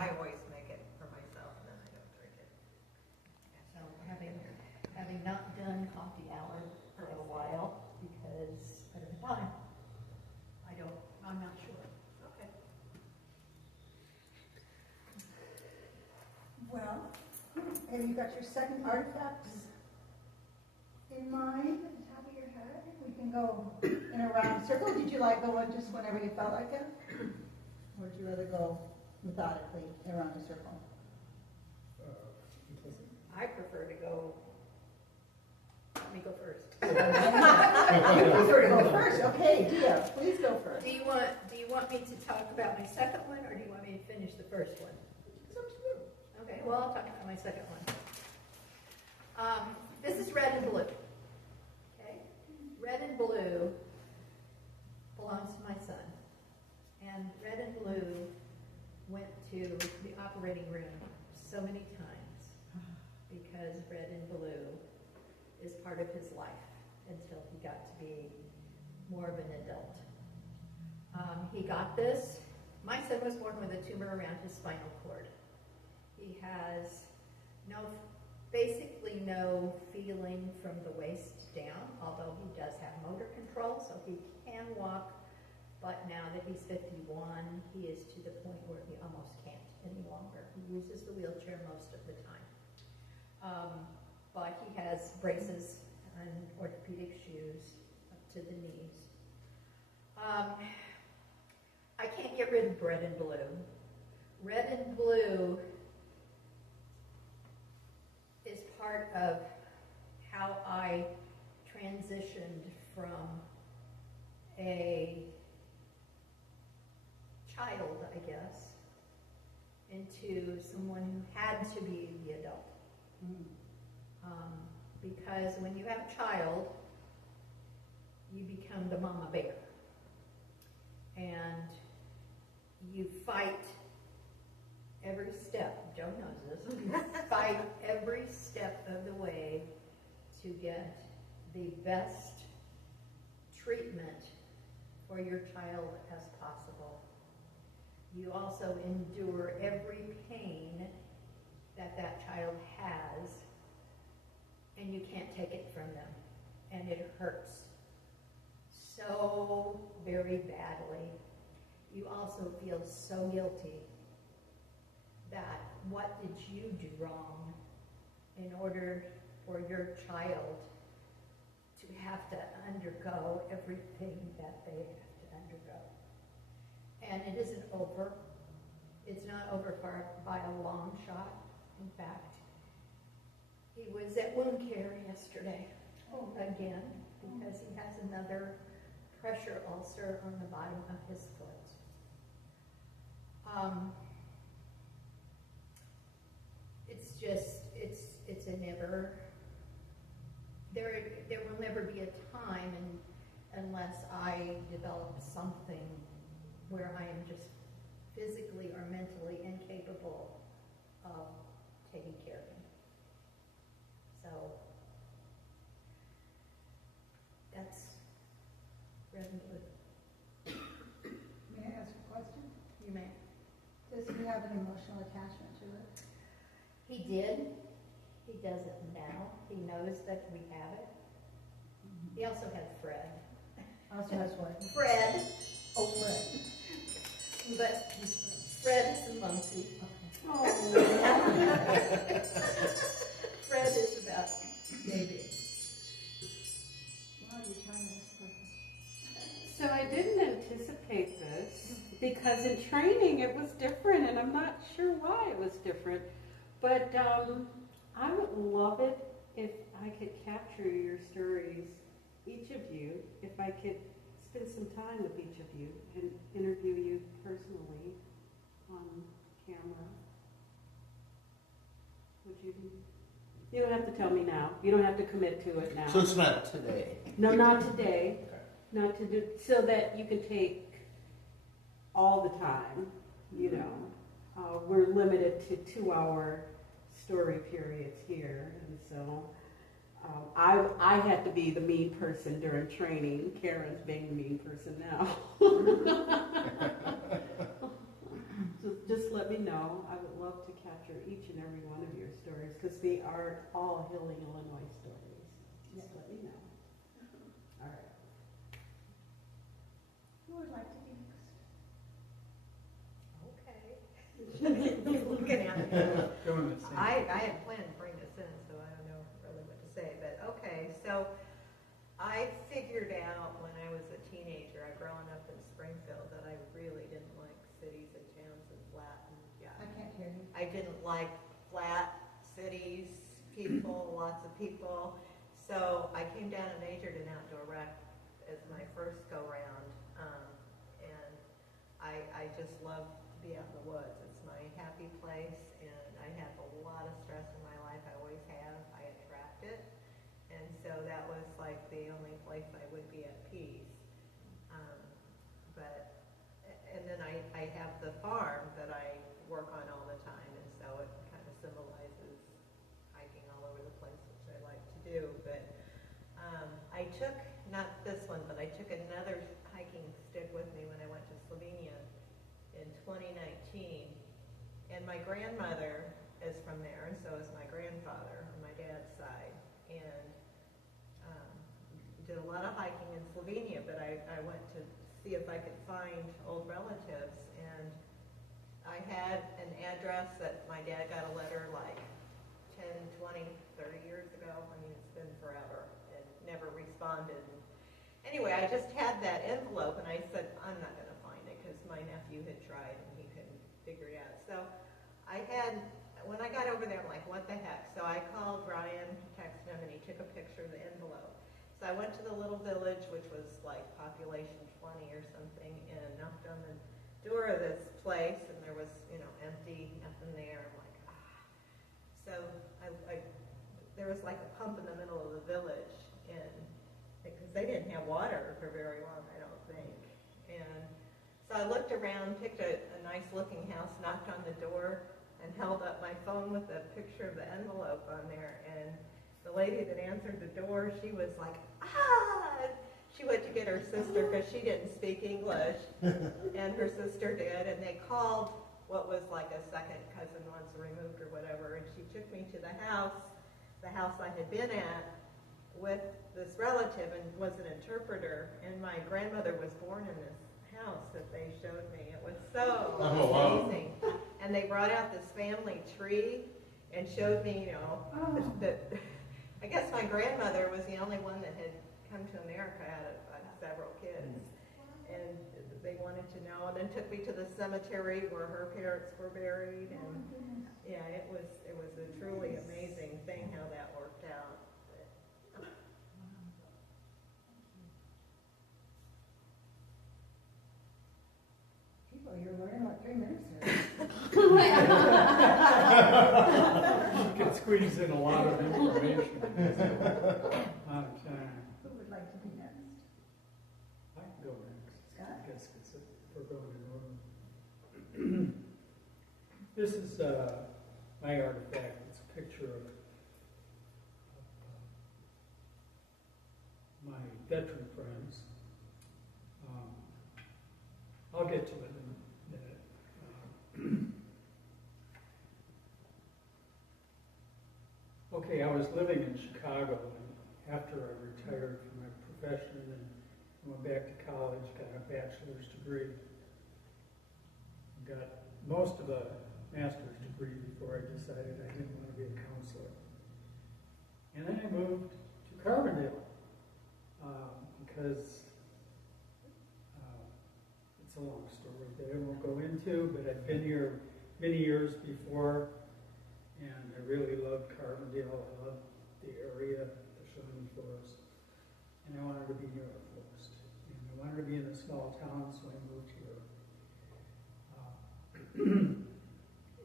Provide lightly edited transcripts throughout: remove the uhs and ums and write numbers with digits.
I always make it for myself and then I don't drink it. So having not done coffee hour for a while, because at the time, I'm not sure. Okay. Well, have you got your second artifacts in mind at the top of your head? We can go in a round circle. Did you like going just whenever you felt like it? Or would you rather go methodically around a circle? I prefer to go, let me go first. You prefer to go first. Okay, Dia, please go first. Do you want me to talk about my second one, or do you want me to finish the first one? It's up to you. Okay, well, I'll talk about my second one. This is red and blue. Okay? Red and blue belongs to my son. And red and blue went to the operating room so many times because red and blue is part of his life until he got to be more of an adult. He got this. My son was born with a tumor around his spinal cord. He has basically no feeling from the waist down, although he does have motor control, so he can walk. But now that he's 51, he is to the point where he almost can't any longer. He uses the wheelchair most of the time. But he has braces and orthopedic shoes up to the knees. I can't get rid of red and blue. Red and blue is part of how I transitioned from a child, I guess, into someone who had to be the adult. Because when you have a child, you become the mama bear. And you fight every step. Joe knows this. You fight every step of the way to get the best treatment for your child as possible. You also endure every pain that that child has, and you can't take it from them. And it hurts so very badly. You also feel so guilty that what did you do wrong in order for your child to have to undergo everything that they have to undergo. And it isn't over. It's not over by a long shot. In fact, he was at wound care yesterday again because he has another pressure ulcer on the bottom of his foot. It's a never, there will never be a time unless I develop something where I am just physically or mentally incapable of taking care of him. So that's red and blue. May I ask a question? You may. Does he have an emotional attachment to it? He did. He doesn't now. He knows that we have it. He also had Fred. Also has what? Fred. Oh, Fred. But Fred is the monkey. Okay. Oh. Fred is about baby. Wow, you're trying this purpose. So I didn't anticipate this because in training it was different, and I'm not sure why it was different. But I would love it if I could capture your stories, each of you, if I could spend some time with each of you and interview you personally on camera. Would you? You don't have to tell me now. You don't have to commit to it now. So it's not today? No, not today. Not to do, so that you can take all the time, you know. We're limited to 2-hour story periods here, and so I had to be the mean person during training. Karen's being the mean person now. So just just let me know. I would love to capture each and every one of your stories because they are all Healing, Illinois stories. Just let me know. All right. Who would like to be next? Okay. He's looking at me. Doing the same. I had planned to bring this in, so I don't know really what to say, but okay, so I figured out when I was a teenager, growing up in Springfield, that I really didn't like cities and towns and flat and, yeah. I can't hear you. I didn't like flat cities, people, lots of people. So I came down and majored in outdoor rec as my first go-round. And I just love to be out in the woods. It's my happy place, and I have a lot of stress in my life. I always have. I attract it. And so that was like the only place I would be at peace. And then I have the farm that I work on all the time, and so it kind of symbolizes hiking all over the place, which I like to do. But I took, not this one, but I took another hiking stick with me when I went to Slovenia in 2019. And my grandmother is from there, and so is my grandfather on my dad's side. And did a lot of hiking in Slovenia, but I went to see if I could find old relatives. And I had an address that my dad got a letter like 10, 20, 30 years ago. I mean, it's been forever, and never responded. And anyway, I just had that envelope, and I said, I'm not going to find it, because my nephew had tried, and he couldn't figure it out. So I had, when I got over there, I'm like, what the heck? So I called Brian, texted him, and he took a picture of the envelope. So I went to the little village, which was like population 20 or something, and knocked on the door of this place, and there was, empty, nothing there. I'm like, ah. So there was like a pump in the middle of the village, and because they didn't have water for very long, I don't think. And so I looked around, picked a nice looking house, knocked on the door, and held up my phone with a picture of the envelope on there. And the lady that answered the door, she was like, ah! She went to get her sister because she didn't speak English, and her sister did, and they called what was like a second cousin once removed or whatever, and she took me to the house I had been at with this relative, and was an interpreter, and my grandmother was born in this house that they showed me. It was so amazing. And they brought out this family tree and showed me, that I guess my grandmother was the only one that had come to America out of several kids, and they wanted to know, and then took me to the cemetery where her parents were buried, and yeah, it was a truly amazing thing how that worked out. People, you're learning like 3 minutes here. You can squeeze in a lot of information. On time. Who would like to be next? I can go next. Scott? I guess we're going in order. This is my artifact. It's a picture of my veteran friends. I'll get to it in a minute. Okay, I was living in Chicago, and after I retired from my profession and went back to college, got a bachelor's degree, got most of a master's degree before I decided I didn't want to be a counselor. And then I moved to Carbondale because it's a long story that I won't go into, but I've been here many years before, and I really loved Carbondale. I loved the area, the Shawnee Forest, and I wanted to be near a forest. And I wanted to be in a small town, so I moved here.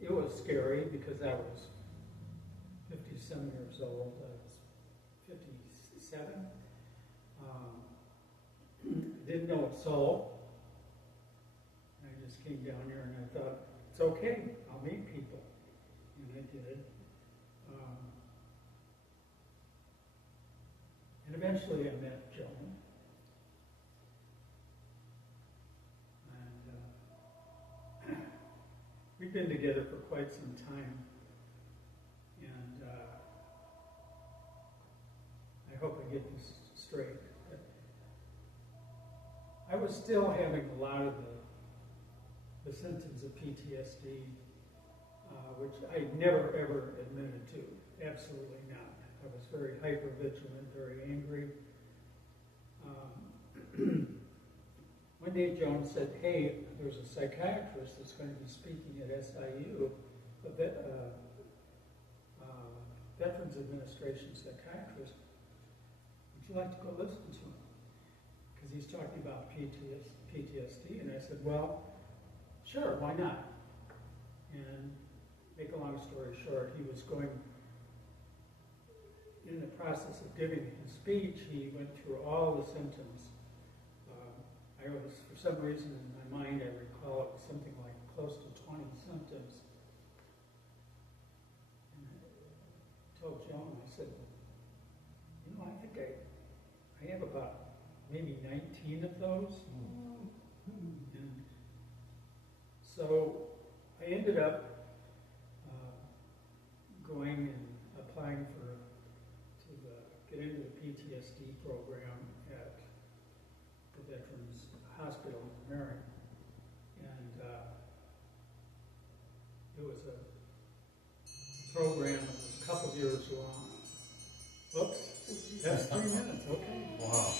It was scary because I was 57 years old. I was 57. Didn't know a soul. I just came down here and I thought, it's okay, I'll meet people. And I did. And eventually I met Joan. And we've been together for quite some time. And I hope I get this straight. I was still having a lot of the symptoms of PTSD, which I never ever admitted to. Absolutely not. I was very hypervigilant, very angry. One day Joan said, hey, there's a psychiatrist that's going to be speaking at SIU, a Veterans Administration psychiatrist. Would you like to go listen to him? Because he's talking about PTSD. And I said, well, sure, why not? And make a long story short, he was going, in the process of giving his speech, he went through all the symptoms. I was, for some reason in my mind, I recall it was something like close to 20 symptoms. And I told Joan, I said, you know, I think I have about maybe 19 of those. And so I ended up going and applying to get into the PTSD program at the Veterans Hospital in Marion. And it was a program that was a couple years long. Oops, that's 3 minutes, okay. Wow.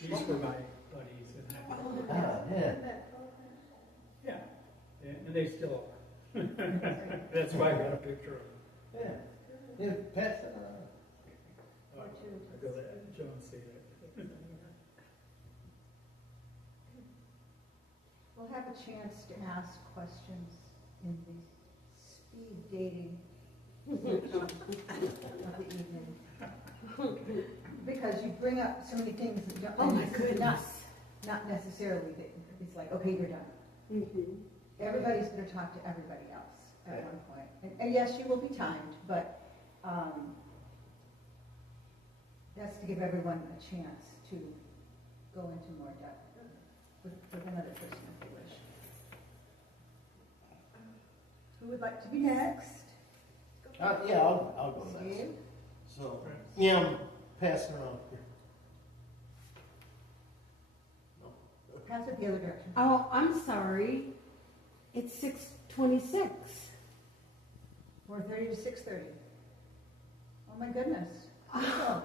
These were my buddies and Yeah. yeah, and they still are. That's why I got a picture of them. Yeah. Yeah, pass it around. I go let Joan see it. We'll have a chance to ask questions in the speed dating section of the evening. Because you bring up so many things that don't. Oh my goodness. Not necessarily that it's like, okay, you're done. Mm-hmm. Everybody's going to talk to everybody else at one point. And yes, you will be timed, but that's to give everyone a chance to go into more depth with another person if they wish. Who would like to be next? Yeah, I'll go next. Steve? So, yeah, I'm passing around here. Pass it the other direction. Oh, I'm sorry. It's 6:26. 4:30 to 6:30. Oh my goodness. Oh.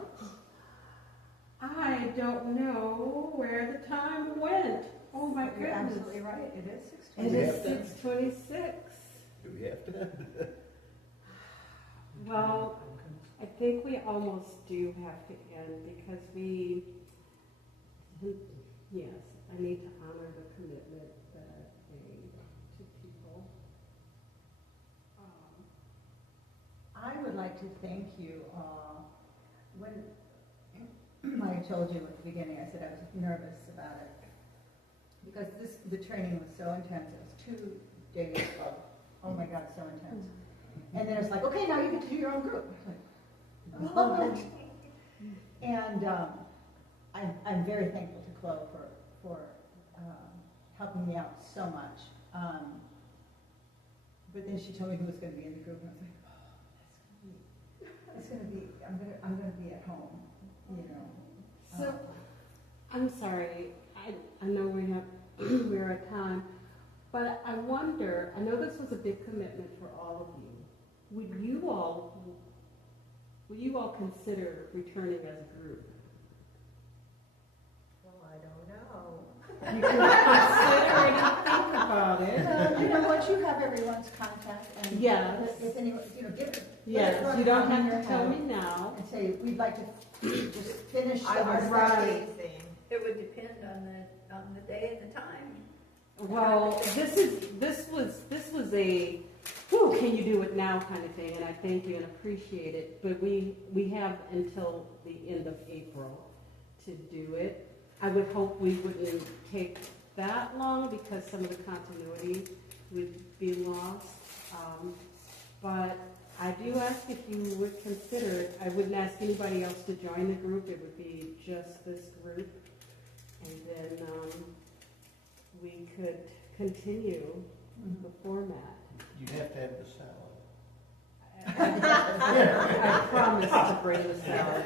I don't know where the time went. Oh my You're goodness. absolutely right. It is It 6:20. is 6:26. Do we have to? Well, I think we almost do have to end because yes, I need to honor the commitment that I made to people. I would like to thank you all. When I told you at the beginning, I said I was nervous about it because the training was so intense. It was 2 days of, oh my God, so intense. And then it's like, okay, now you get to do your own group. Like, oh. And I'm very thankful to Chloe for helping me out so much. But then she told me who was going to be in the group, and I was like, it's going to be, I'm going to be at home, you know. So, I'm sorry, I know we're at time, but I wonder, I know this was a big commitment for all of you. Would you all consider returning as a group? Well, I don't know. You can consider it and think about it. You know, once you have everyone's contact and Yes. if anyone, you know, give it. Yes, you don't have to tell me now. And say, we'd like to just finish I the was artifact. Right. amazing. It would depend on the day and the time. Well, this was a, whew, can you do it now kind of thing, and I thank you and appreciate it. But we have until the end of April to do it. I would hope we wouldn't take that long because some of the continuity would be lost. But I do ask if you would consider it. I wouldn't ask anybody else to join the group. It would be just this group. And then we could continue the format. to have the salad. I promise to bring the salad.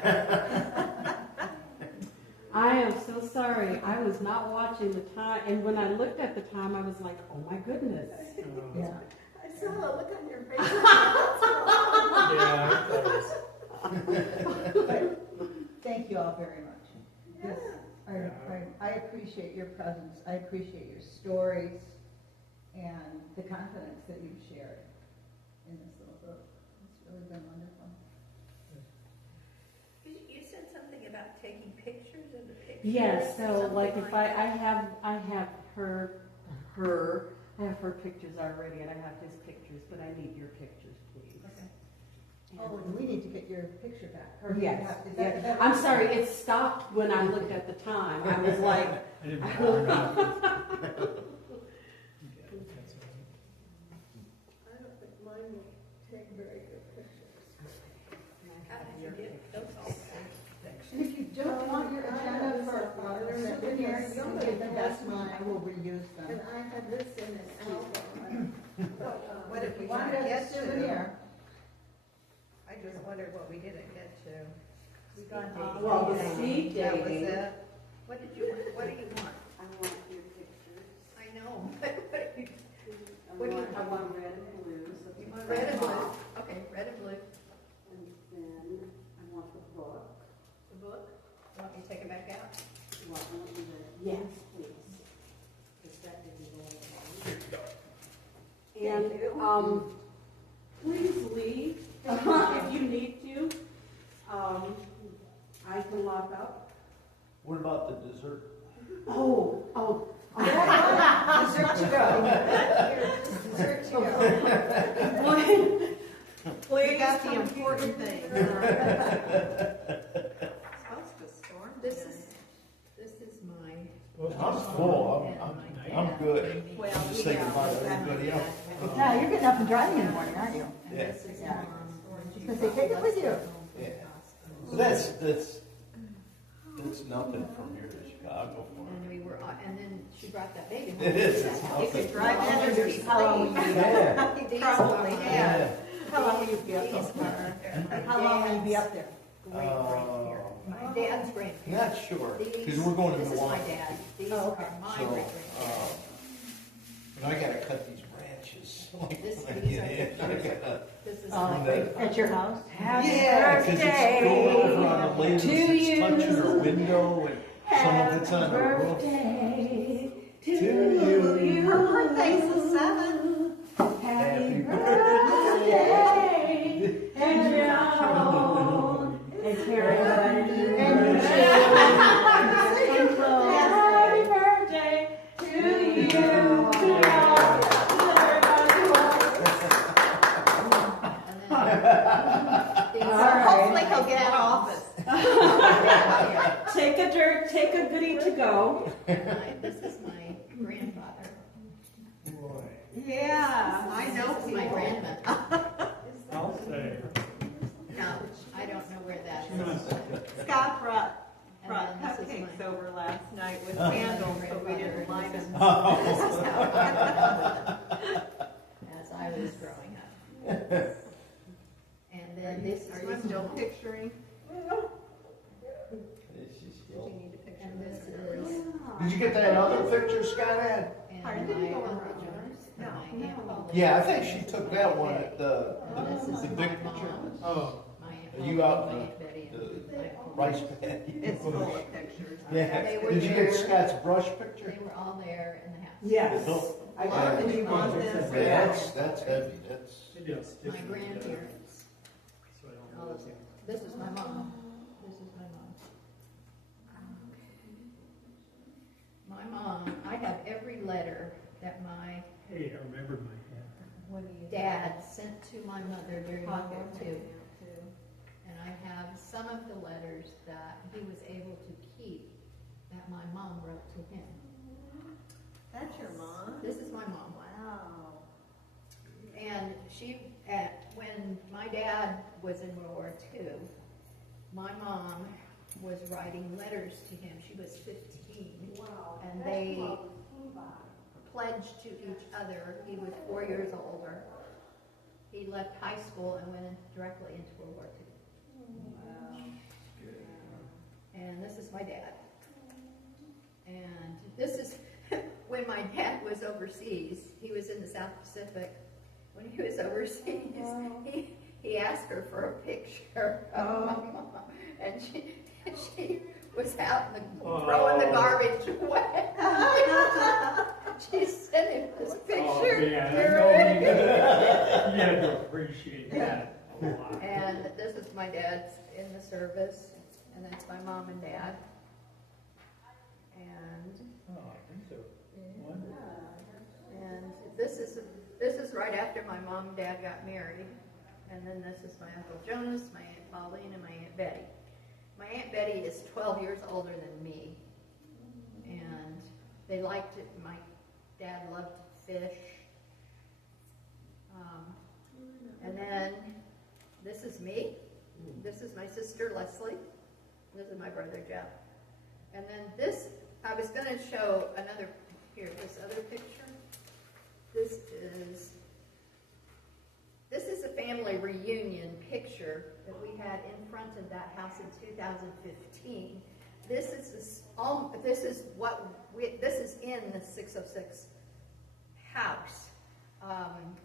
I am so sorry. I was not watching the time, and when I looked at the time, I was like, oh my goodness. Yeah. I saw the look on your face. Yeah, it was. Thank you all very much. Yeah. I appreciate your presence, I appreciate your stories, and the confidence that you've shared in this little book. It's really been wonderful. You said something about taking pictures of the pictures. Yes, so something like if I that. have I have her pictures already, and I have his pictures, but I need your pictures, please. Okay. And- Oh, and we need to get your picture back. Or do you Yes. have- is Yeah. that- I'm sorry, it stopped when I looked at the time. I was like, I didn't turn off. Okay, that's all I don't think mine will take very good pictures. How did you get those all? And if you don't want your agenda for a souvenir, you can get them back to me, I will reuse And them. I have this in an album. What if we Want didn't it get as a to? souvenir? I just wondered what we didn't get to. well, the speed That was dating. it. What do you want? I want your pictures. I know, but what do you, I want red and blue. So you want red and blue? Okay, red and blue. And then I want the book. The book? Want me to take it back out? Yes, please. Because that didn't go away. And, please leave, if you need to. I can lock up. What about the dessert? Oh. Dessert to go. Dessert to go. We got the important things. It's supposed to storm This today. is my. I'm full, and I'm my good. dad. Well, Just thinking about everybody else. Yeah, you're getting up and driving in the morning, aren't you? And Yeah. this is Yeah. Mom. Because they take it with you. Yeah. But that's nothing from here to Chicago for And me. we were, and then she brought that baby home. It is, it's You nothing. could drive in and There's sleep. How long will you be up? Yeah. These Probably, are- Yeah. How long will you be up These there? are How long will you be up there? great grandparents. My dad's grandparents. Not sure, These, because we're going to this is my Milwaukee. dad. These Oh, are okay. my So, great grandparents. and I gotta cut these branches. Like, This- when I these get are in, I pictures. gotta- This is Oh, my great. at your house? Happy Yeah, because it's going over on the ladies, to it's touching her you. window, and some of it's on the roof. birthday To you. Her birthday's the 7th. Happy birthday. birthday, and Joan, and Karen, And you happy birthday to you. These So are hopefully he'll get out of office. Take a goodie to go. This is my grandfather. Boy. Yeah. I know This is my people. grandmother. I'll say. No, I don't know where that She must- is. Scott brought And then this is cupcakes my- over last night with Oh. candles, so we didn't light them. This is how as I was growing up. And then this is Are my you still mom. picturing? This is Did you still- need a picture? And this is, Did you get that other picture Scott had? and Pardon? my Did you go Uncle around? George, No. and my Aunt Polly. Yeah, I think she took that one at This is the my big picture. mom, Oh, my Aunt Are you Polly, out my in Aunt Betty, and the my Uncle rice George. paddy. It's full of pictures. Yeah, They were did you there. get Scott's brush picture? They were all there in the house. Yes. No. I Did you want this? That's heavy, that's. it is. My grandparents, So I don't all know. of them. This is my mom. This is my mom. My mom, I have every letter that my Hey, I remember my hat. dad sent to my mother during World War II. And I have some of the letters that he was able to keep that my mom wrote to him. That's your mom? This is my mom. Wow. And she, when my dad was in World War II, my mom was writing letters to him. She was 15. Wow. And they pledged to each other. He was 4 years older. left high school and went directly into World War II. And this is my dad. And this is when my dad was overseas. He was in the South Pacific. When he was overseas, he asked her for a picture of my mom. And she was out in throwing the garbage away. She sent him this picture. Oh, man, you had to appreciate that a lot. And this is my dad's in the service, and that's my mom and dad. And Oh, these are wonderful. and this is right after my mom and dad got married. And then this is my Uncle Jonas, my Aunt Pauline, and my Aunt Betty. My Aunt Betty is 12 years older than me, and they liked it. My dad loved to fish. And then this is me. This is my sister Leslie. This is my brother Jeff. And then this, I was going to show another, here, this other picture. This is a family reunion picture that we had in front of that house in 2015. This is in the 606 house.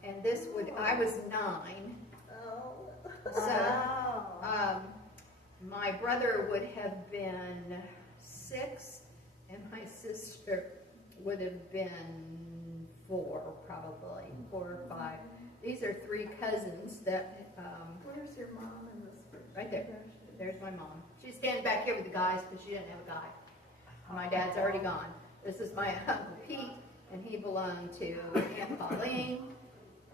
And I was 9. So my brother would have been 6, and my sister would have been 4, probably 4 or 5. These are 3 cousins that. Where's your mom in this picture? Right there. There's my mom. She's standing back here with the guys because she didn't have a guy. My dad's already gone. This is my Uncle Pete, and he belonged to Aunt Pauline,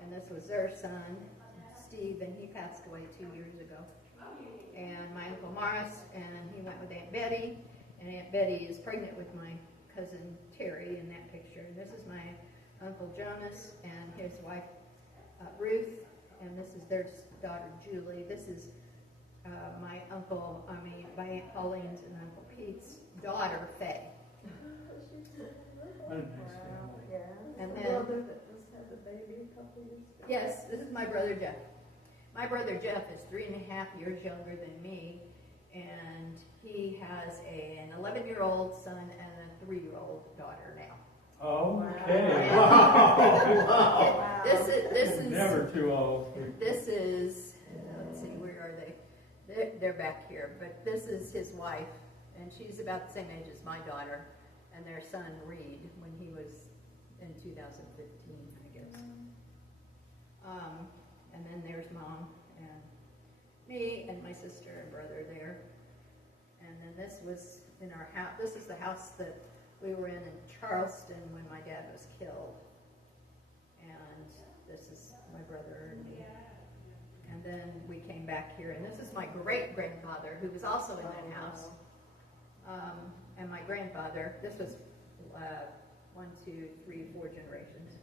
and this was their son, Steve, and he passed away 2 years ago. And my Uncle Morris, and he went with Aunt Betty, and Aunt Betty is pregnant with my cousin Terry in that picture. And this is my Uncle Jonas and his wife Ruth, and this is their daughter Julie. This is my Aunt Pauline's and Uncle Pete's daughter Faye. What a nice family. And The then, brother that just had the baby a couple years ago. yes, this is my brother Jeff. My brother Jeff is 3.5 years younger than me, and he has an 11-year-old son and a 3-year-old daughter now. Okay. Wow. This is Never too old. This is, let's see, where are they? They're back here, but this is his wife, and she's about the same age as my daughter, and their son Reed, when he was in 2015, I guess. And then there's mom and me and my sister and brother there. And then this was in our house. This is the house that we were in Charleston when my dad was killed. And this is my brother and me. And then we came back here, and this is my great-grandfather, who was also in that house. And my grandfather, this was 1, 2, 3, 4 generations.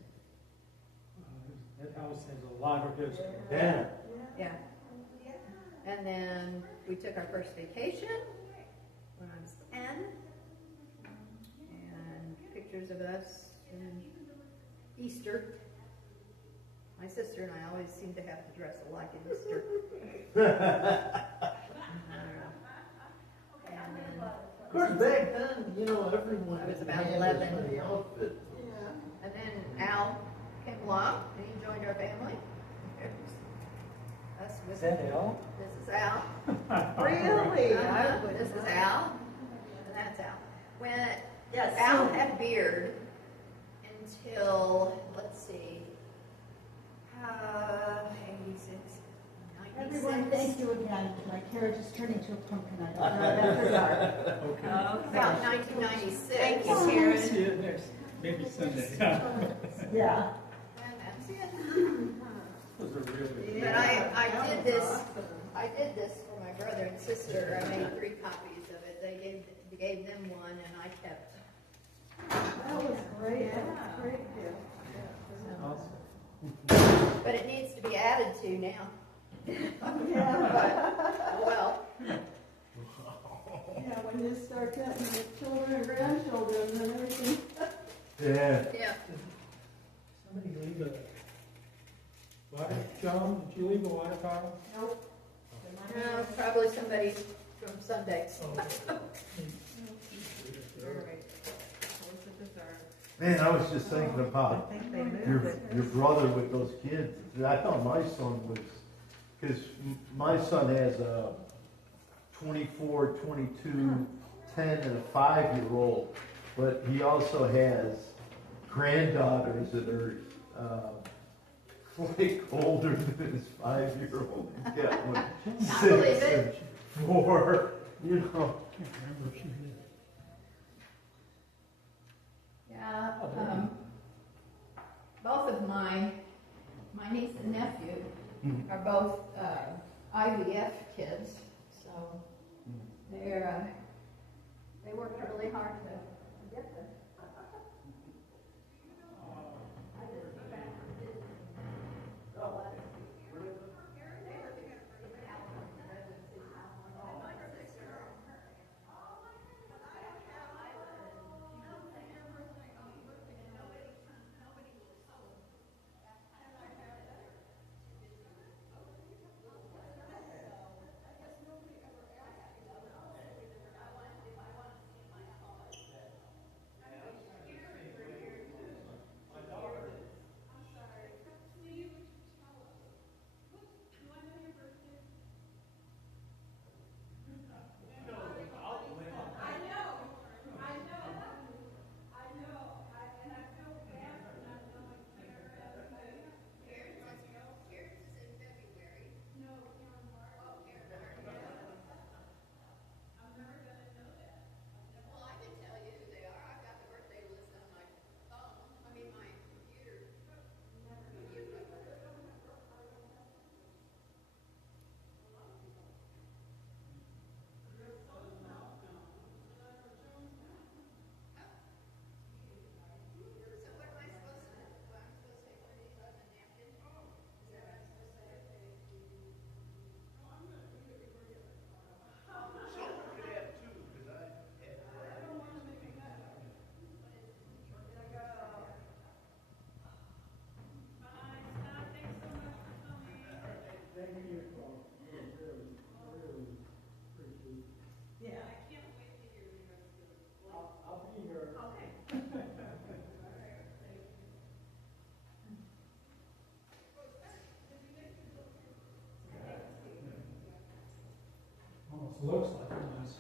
That house has a lot of history. Yeah. Yeah. And then we took our first vacation when I was 10. And pictures of us in Easter. My sister and I always seem to have to dress alike in Easter. And then, Of course, back then, everyone I was about had 11. this funny outfit. and then Al came along and he joined our family. Us with, Is that Al? this is Al. Really? This is Al, and that's Al. When Yes. Al had a beard until, let's see, 86, 96. Everyone, thank you again. My carriage is turning to a pumpkin. I don't know after dark. Okay. About 1996. Thank you, See Karen. you next, maybe Sunday. Yeah. And that's it. Those are really. But I did this. I did this for my brother and sister. I made 3 copies of it. They gave them one, and I kept. That was great. That was a great gift. Awesome. But it needs to be added to now. Yeah. But, well, Yeah, when you start getting the children and grandchildren and everything. Yeah. yeah. Somebody leave a water Joan, did you leave a water bottle? Nope. No, probably somebody from Sunday. Oh, All right. What's the dessert? Man, I was just thinking I about think they moved your it. your brother with those kids. I thought my son was, because my son has a 24, 22, 10, and a 5-year-old, but he also has granddaughters that are like older than his 5-year-old. He's got one I believe 6 it. and 4. You know. Can't remember if she did. Yeah, both of my niece and nephew are both IVF kids, so they worked really hard to get them. Yeah. I'll be here. Almost looks like a nice